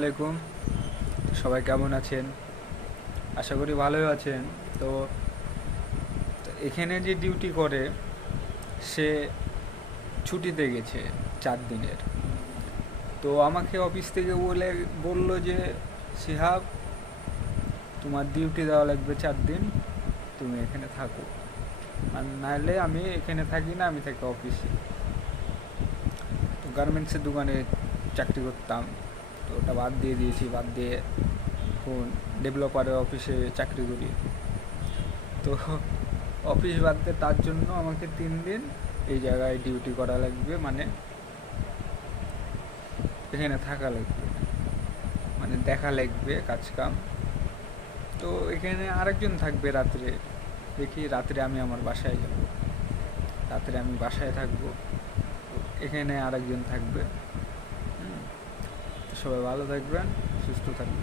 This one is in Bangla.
আলাইকুম, সবাই কেমন আছেন? আশা করি ভালোই আছেন। তো এখানে যে ডিউটি করে সে ছুটিতে গেছে 4 দিনের। তো আমাকে অফিস থেকে বলল যে শিহাব, তোমার ডিউটি দেওয়া লাগবে 4 দিন, তুমি এখানে থাকো, আর নাহলে আমি এখানে থাকি না, আমি থাকি অফিসে। তো গার্মেন্টসের দোকানে চাকরি করতাম, তো ওটা বাদ দিয়ে দিয়েছি, বাদ দিয়ে এখন ডেভেলপারের অফিসে চাকরি করি। তো অফিস বাদ দিয়ে তার জন্য আমাকে 3 দিন এই জায়গায় ডিউটি করা লাগবে, মানে এখানে থাকা লাগবে, মানে দেখা লাগবে কাজ কাম। তো এখানে আরেকজন থাকবে রাত্রে, দেখি রাত্রে আমি আমার বাসায় যাব, রাত্রে আমি বাসায় থাকবো, এখানে আরেকজন থাকবে। তো সবাই ভালো থাকবেন, সুস্থ থাকবেন।